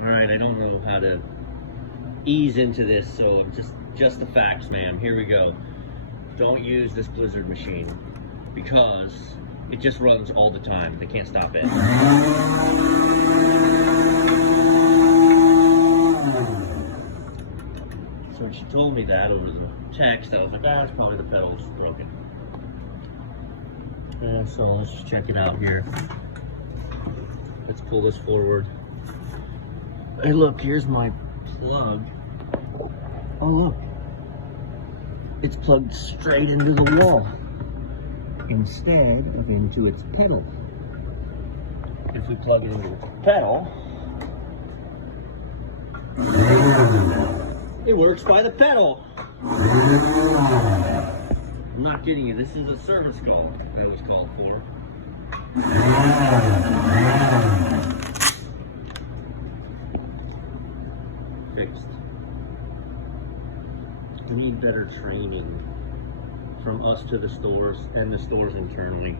All right, I don't know how to ease into this, so just the facts, ma'am. Here we go. Don't use this Blizzard machine because it just runs all the time. They can't stop it. So when she told me that over the text, I was like, it's probably the pedal's broken. So let's just check it out here. Let's pull this forward. Hey, look, here's my plug. Oh, look. It's plugged straight into the wall instead of into its pedal. If we plug it into its pedal, it works by the pedal. I'm not kidding you, this is a service call that was called for. Fixed. We need better training from us to the stores and the stores internally.